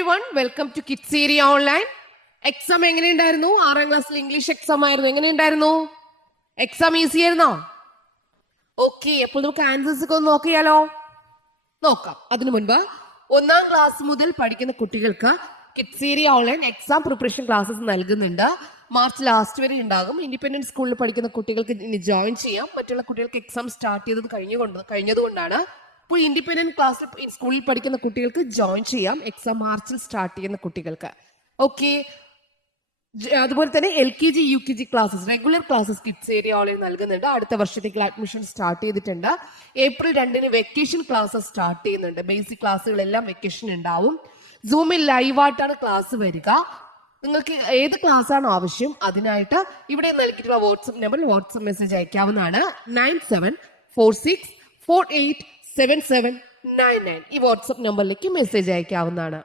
everyone, welcome to Kids Area Online. Exam എങ്ങനെയുണ്ടായിരുന്നു? 6ാം ക്ലാസ്സിൽ English exam ആയിരുന്നു. എങ്ങനെയുണ്ടായിരുന്നു? എക്സാം ഈസി ആയിരുന്നോ? ഓക്കെ, അപ്പോൾ നമുക്ക് ആൻസേഴ്സ് ഒക്കെ ഒന്ന് നോക്കിയാലോ? നോക്കാം. അതിനു മുൻപ് 1ാം ക്ലാസ് മുതൽ പഠിക്കുന്ന കുട്ടികൾക്ക് kids area online exam preparation classes നൽകുന്നുണ്ട്. മാർച്ച് ലാസ്റ്റ് വരെ ഉണ്ടാകും. ഇൻഡിപെൻഡന്റ് സ്കൂളിൽ പഠിക്കുന്ന കുട്ടികൾക്ക് ഇനി ജോയിൻ ചെയ്യാം. മറ്റുള്ള കുട്ടികൾക്ക് എക്സാം സ്റ്റാർട്ട് ചെയ്തത് കഴിഞ്ഞതുകൊണ്ടാണ്. ഇപ്പോൾ ഇൻഡിപെൻഡന്റ് ക്ലാസ്സിൽ സ്കൂളിൽ പഠിക്കുന്ന കുട്ടികൾക്ക് ജോയിൻ ചെയ്യാം. എക്സാം മാർച്ചിൽ സ്റ്റാർട്ട് ചെയ്യുന്ന കുട്ടികൾക്ക്. ഓക്കെ, അതുപോലെ തന്നെ LKG UKG classes, regular classes kids area online നൽകുന്നുണ്ട്. അടുത്ത വർഷത്തേക്ക് അഡ്മിഷൻ സ്റ്റാർട്ട് ചെയ്തിട്ടുണ്ട്. ഏപ്രിൽ 2-ന് വെക്കേഷൻ ക്ലാസ്സസ് സ്റ്റാർട്ട് ചെയ്യുന്നുണ്ട്. ബേസിക് ക്ലാസ്സുകളെല്ലാം വെക്കേഷൻ ഉണ്ടാവും. സൂമിൽ ലൈവായിട്ടാണ് ക്ലാസ് വരിക. നിങ്ങൾക്ക് ഏത് ക്ലാസ് ആണോ ആവശ്യം അതിനായിട്ട് ഇവിടെ നൽകിയിട്ടുള്ള വാട്സ്ആപ്പ് നമ്പറിൽ വാട്സ്ആപ്പ് മെസ്സേജ് അയക്കാവുന്നതാണ്. 9746487799 ഈ വാട്സ്ആപ്പ് നമ്പറിലേക്ക് മെസ്സേജ് അയക്കാവുന്നതാണ്.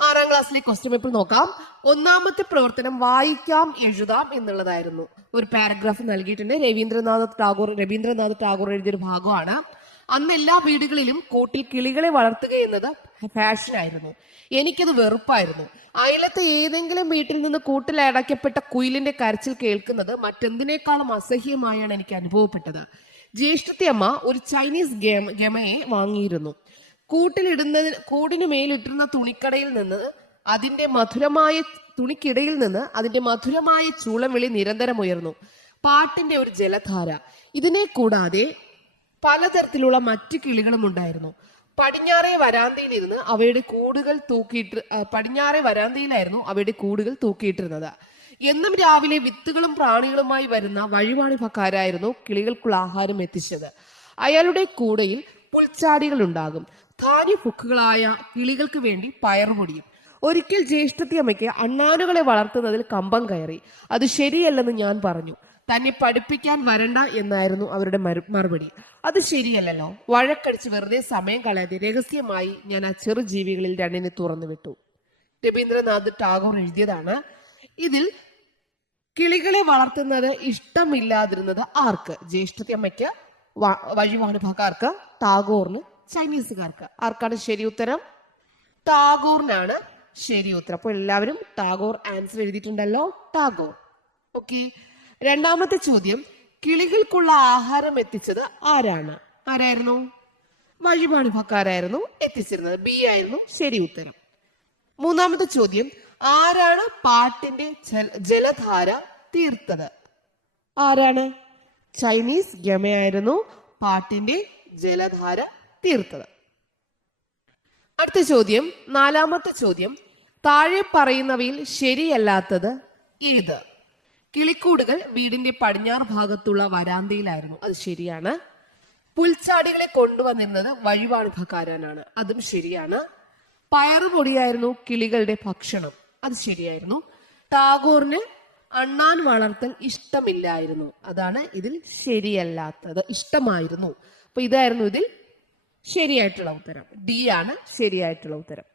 6ാം ക്ലാസ്സിലെ ക്വസ്റ്റ്യൻ പേപ്പർ നോക്കാം. 1ാമത്തെ പ്രവർത്തനം വായിക്കാം എഴുതാം എന്നുള്ളതായിരുന്നു. ഒരു പാരഗ്രാഫ് നൽകിയിട്ടുണ്ട്. രവീന്ദ്രനാഥ് ടാഗോർ എഴുതിയൊരു ഭാഗമാണ്. അന്ന് എല്ലാ വീടുകളിലും കൂട്ടിൽ കിളികളെ വളർത്തുക എന്നത് ഫാഷനായിരുന്നു. എനിക്കത് വെറുപ്പായിരുന്നു. അയലത്തെ ഏതെങ്കിലും വീട്ടിൽ നിന്ന് കൂട്ടിൽ അടയ്ക്കപ്പെട്ട കുയിലിന്റെ കരച്ചിൽ കേൾക്കുന്നത് മറ്റെന്തിനേക്കാളും അസഹ്യമായാണ് എനിക്ക് അനുഭവപ്പെട്ടത്. ജ്യേഷ്ഠത്തിയമ്മ ഒരു ചൈനീസ് ഗമയെ വാങ്ങിയിരുന്നു. കൂടിനു മേലിട്ടിരുന്ന തുണിക്കിടയിൽ നിന്ന് അതിന്റെ മധുരമായ ചൂളം വിളി നിരന്തരം ഉയർന്നു. പാട്ടിന്റെ ഒരു ജലധാര. ഇതിനെ കൂടാതെ പലതരത്തിലുള്ള മറ്റു കിളികളും ഉണ്ടായിരുന്നു. പടിഞ്ഞാറേ വരാന്തയിലായിരുന്നു അവയുടെ കൂടുകൾ തൂക്കിയിട്ടിരുന്നത്. എന്നും രാവിലെ വിത്തുകളും പ്രാണികളുമായി വരുന്ന വഴിവാണിഭക്കാരായിരുന്നു കിളികൾക്കുള്ള ആഹാരം എത്തിച്ചത്. അയാളുടെ കൂടയിൽ പുൽച്ചാടികൾ ഉണ്ടാകും. ധാന്യഭുക്കുകളായ കിളികൾക്ക് വേണ്ടി പയറുപൊടിയും. ഒരിക്കൽ ജ്യേഷ്ഠത്തിയമ്മയ്ക്ക് അണ്ണാനുകളെ വളർത്തുന്നതിൽ കമ്പം കയറി. അത് ശരിയല്ലെന്ന് ഞാൻ പറഞ്ഞു. തന്നെ പഠിപ്പിക്കാൻ വരണ്ട എന്നായിരുന്നു അവരുടെ മറുപടി. അത് ശരിയല്ലല്ലോ. വഴക്കടിച്ച് വെറുതെ സമയം കളയാതെ രഹസ്യമായി ഞാൻ ആ ചെറു ജീവികളിൽ 2-നെ തുറന്നു വിട്ടു. രവീന്ദ്രനാഥ് ടാഗോർ എഴുതിയതാണ്. ഇതിൽ കിളികളെ വളർത്തുന്നത് ഇഷ്ടമില്ലാതിരുന്നത് ആർക്ക്? ജ്യേഷ്ഠത്തിയമ്മയ്ക്ക്, വഴിവാണിഭക്കാർക്ക്, ടാഗോറിന്, ചൈനീസുകാർക്ക്. ആർക്കാണ് ശരി ഉത്തരം? ടാഗോറിനാണ് ശരി ഉത്തരം. അപ്പോൾ എല്ലാവരും ടാഗോർ ആൻസർ എഴുതിയിട്ടുണ്ടല്ലോ. ടാഗോർ. ഓക്കെ, 2ാമത്തെ ചോദ്യം. കിളികൾക്കുള്ള ആഹാരം എത്തിച്ചത് ആരായിരുന്നു? വഴിവാണിഭക്കാരായിരുന്നു എത്തിച്ചിരുന്നത്. B ആയിരുന്നു ശരി ഉത്തരം. 3ാമത്തെ ചോദ്യം. ആരാണ് പാട്ടിന്റെ ജലധാര തീർത്തത്? ആരാണ്? ചൈനീസ് ഗമയായിരുന്നു പാട്ടിന്റെ ജലധാര തീർത്തത്. അടുത്ത ചോദ്യം, 4ാമത്തെ ചോദ്യം. താഴെ പറയുന്നവയിൽ ശരിയല്ലാത്തത് ഏത്? കിളിക്കൂടുകൾ വീടിന്റെ പടിഞ്ഞാറ് ഭാഗത്തുള്ള വരാന്തയിലായിരുന്നു. അത് ശരിയാണ്. പുൽച്ചാടികളെ കൊണ്ടുവന്നിരുന്നത് വഴിവാണിഭക്കാരാണ്. അതും ശരിയാണ്. പയറുപൊടിയായിരുന്നു കിളികളുടെ ഭക്ഷണം. അത് ശരിയായിരുന്നു. ടാഗോറിന് അണ്ണാൻ വളർത്തൽ ഇഷ്ടമില്ലായിരുന്നു. അതാണ് ഇതിൽ ശരിയല്ലാത്തത്. ഇഷ്ടമായിരുന്നു. അപ്പൊ ഇതായിരുന്നു ഇതിൽ ശരിയായിട്ടുള്ള ഉത്തരം. D ആണ് ശരിയായിട്ടുള്ള ഉത്തരം.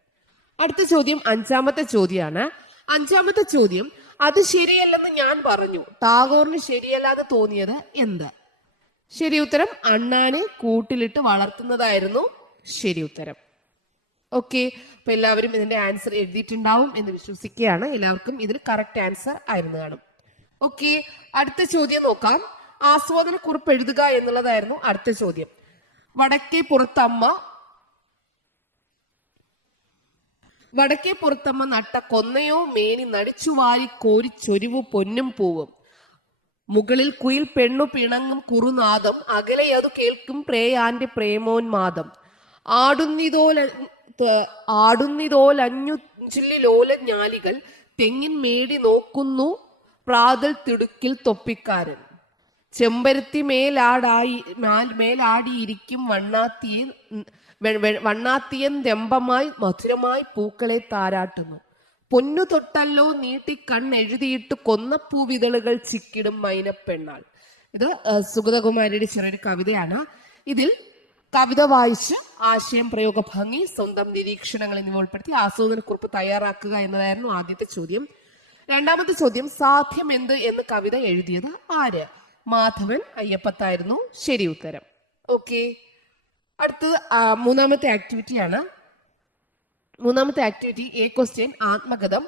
അടുത്ത ചോദ്യം 5ാമത്തെ ചോദ്യമാണ്. 5ാമത്തെ ചോദ്യം. അത് ശരിയല്ലെന്ന് ഞാൻ പറഞ്ഞു. ടാഗോറിന് ശരിയല്ലാതെ തോന്നിയത് എന്ത്? ശരി ഉത്തരം അണ്ണാനെ കൂട്ടിലിട്ട് വളർത്തുന്നതായിരുന്നു ശരി ഉത്തരം. ഓക്കെ, അപ്പൊ എല്ലാവരും ഇതിന്റെ ആൻസർ എഴുതിയിട്ടുണ്ടാവും എന്ന് വിശ്വസിക്കുകയാണ്. എല്ലാവർക്കും ഇതിന് കറക്റ്റ് ആൻസർ ആയിരുന്നു കാണും. ഓക്കെ, അടുത്ത ചോദ്യം നോക്കാം. ആസ്വാദന കുറിപ്പ് എഴുതുക എന്നുള്ളതായിരുന്നു അടുത്ത ചോദ്യം. വടക്കേ പുറത്തമ്മ നട്ട കൊന്നയോ മേനി നടിച്ചുവാരി കോരി ചൊരിവു പൊന്നും പൂവും. മുകളിൽ കുയിൽ പെണ്ണു പിണങ്ങും കുറുനാദം. അകലെ അത് കേൾക്കും പ്രേയാന്റെ പ്രേമോന്മാദം. ആടുന്നിതോലഞ്ഞുചില്ലിലോല ഞാലികൾ തെങ്ങിൻ മേടി നോക്കുന്നു പ്രാതൽ തിടുക്കിൽ തൊപ്പിക്കാരൻ. ചെമ്പരത്തി മേലാടിയിരിക്കും വണ്ണാത്തിയൻ ദമ്പമായി മധുരമായി പൂക്കളെ താരാട്ടുന്നു. പൊന്നു തൊട്ടല്ലോ നീട്ടി കണ്ണെഴുതിയിട്ട് കൊന്നപ്പൂവിതളുകൾ ചിക്കിടും മൈനപ്പെണ്ണാൾ. ഇത് സുഗതകുമാരിയുടെ ചെറിയൊരു കവിതയാണ്. ഇതിൽ കവിത വായിച്ച് ആശയം, പ്രയോഗ ഭംഗി, സ്വന്തം നിരീക്ഷണങ്ങൾ എന്നിവ ഉൾപ്പെടുത്തി ആസ്വാദനക്കുറിപ്പ് തയ്യാറാക്കുക എന്നതായിരുന്നു ആദ്യത്തെ ചോദ്യം. 2ാമത്തെ ചോദ്യം. സാധ്യം എന്ത് എന്ന് കവിത എഴുതിയത് ആര്? മാധവൻ അയ്യപ്പത്തായിരുന്നു ശരി ഉത്തരം. ഓക്കെ, അടുത്തത് 3ാമത്തെ ആക്ടിവിറ്റിയാണ്. മൂന്നാമത്തെ ആക്ടിവിറ്റി എ ക്വസ്റ്റ്യൻ ആത്മകഥം.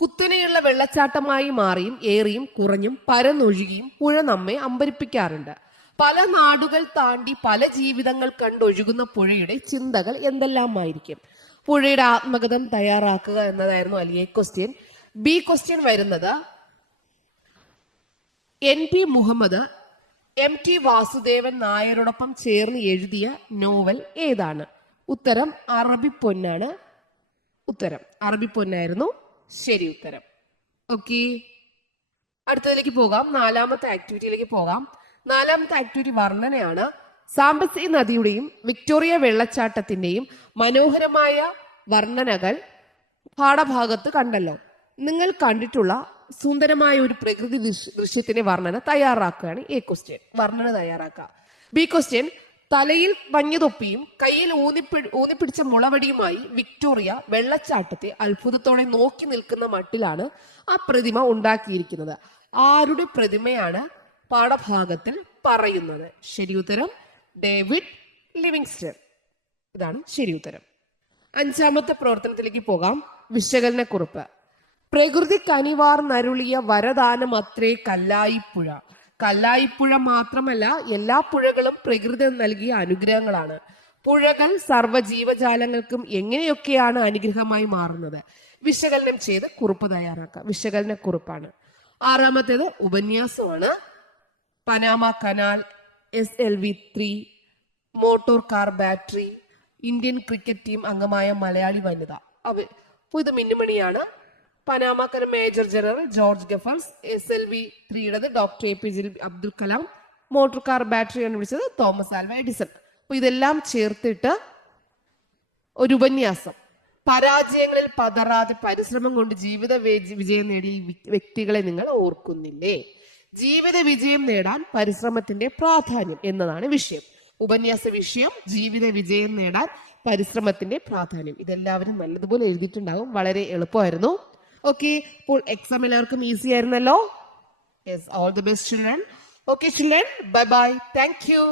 കുത്തനെയുള്ള വെള്ളച്ചാട്ടമായി മാറിയും ഏറിയും കുറഞ്ഞും പരന്നൊഴുകിയും പുഴ നമ്മെ അമ്പരിപ്പിക്കാറുണ്ട്. പല നാടുകൾ താണ്ടി പല ജീവിതങ്ങൾ കണ്ടൊഴുകുന്ന പുഴയുടെ ചിന്തകൾ എന്തെല്ലാമായിരിക്കും? പുഴയുടെ ആത്മകഥം തയ്യാറാക്കുക എന്നതായിരുന്നു അല്ലെ ക്വസ്റ്റ്യൻ. ബി ക്വസ്റ്റ്യൻ വരുന്നത് NP മുഹമ്മദ് MT വാസുദേവൻ നായരോടൊപ്പം ചേർന്ന് എഴുതിയ നോവൽ ഏതാണ്? ഉത്തരം അറബി പൊന്നാണ്. ഉത്തരം അറബി പൊന്നായിരുന്നു ശരി ഉത്തരം. ഓക്കെ, അടുത്തതിലേക്ക് പോകാം. നാലാമത്തെ ആക്ടിവിറ്റിയിലേക്ക് പോകാം. നാലാമത്തെ ആക്ടിവിറ്റി വർണ്ണനയാണ്. സാംബസി നദിയുടെയും വിക്ടോറിയ വെള്ളച്ചാട്ടത്തിന്റെയും മനോഹരമായ വർണ്ണനകൾ പാഠഭാഗത്ത് കണ്ടല്ലോ. നിങ്ങൾ കണ്ടിട്ടുള്ള സുന്ദരമായ ഒരു പ്രകൃതി ദൃശ്യത്തിന്റെ വർണ്ണന തയ്യാറാക്കുകയാണ് എ ക്വസ്റ്റ്യൻ. വർണ്ണന തയ്യാറാക്കുക. ബി ക്വസ്റ്റ്യൻ തലയിൽ മഞ്ഞുതൊപ്പിയും കയ്യിൽ ഊന്നിപ്പിടിച്ച മുളവടിയുമായി വിക്ടോറിയ വെള്ളച്ചാട്ടത്തെ അത്ഭുതത്തോടെ നോക്കി നിൽക്കുന്ന മട്ടിലാണ് ആ പ്രതിമ ഉണ്ടാക്കിയിരിക്കുന്നത്. ആരുടെ പ്രതിമയാണ് പാഠഭാഗത്തിൽ പറയുന്നത്? ശരി ഉത്തരം ഡേവിഡ് ലിവിങ്സ്റ്റൺ. ഇതാണ് ശരി ഉത്തരം. അഞ്ചാമത്തെ പ്രവർത്തനത്തിലേക്ക് പോകാം. വിശകലനക്കുറിപ്പ്. പ്രകൃതി കനിവാർന്നരുളിയ വരദാനം അത്രേ കല്ലായിപ്പുഴ. കല്ലായിപ്പുഴ മാത്രമല്ല, എല്ലാ പുഴകളും പ്രകൃതി നൽകിയ അനുഗ്രഹങ്ങളാണ്. പുഴകൾ സർവ്വജീവജാലങ്ങൾക്കും എങ്ങനെയൊക്കെയാണ് അനുഗ്രഹമായി മാറുന്നത്? വിശകലനം ചെയ്ത് കുറിപ്പ് തയ്യാറാക്കുക. വിശകലനക്കുറിപ്പാണ്. ആറാമത്തേത് ഉപന്യാസമാണ്. Panama canal, SLV3, motor car battery, Indian cricket team അംഗമായ മലയാളി വനിത. ഇത് മിന്നുമണിയാണ്. Panama canal major general George ഗഫേഴ്സ്, SLV3 doctor APJ Abdul Kalam, motor car battery കണ്ടുപിടിച്ചത് തോമസ് ആൽവ എഡിസൺ. അപ്പൊ ഇതെല്ലാം ചേർത്തിട്ട് ഒരു ഉപന്യാസം. പരാജയങ്ങളിൽ പതറാതെ പരിശ്രമം കൊണ്ട് ജീവിത വിജയം നേടിയ വ്യക്തികളെ നിങ്ങൾ ഓർക്കുന്നില്ലേ? ജീവിത വിജയം നേടാൻ പരിശ്രമത്തിന്റെ പ്രാധാന്യം എന്നതാണ് വിഷയം. ഉപന്യാസ വിഷയം ജീവിത വിജയം നേടാൻ പരിശ്രമത്തിന്റെ പ്രാധാന്യം. ഇതെല്ലാവരും നല്ലതുപോലെ എഴുതിയിട്ടുണ്ടാകും. വളരെ എളുപ്പമായിരുന്നു. ഓക്കെ, അപ്പോൾ എക്സാം എല്ലാവർക്കും ഈസി ആയിരുന്നല്ലോ. Yes, all the best children. Okay children, bye bye. Thank you.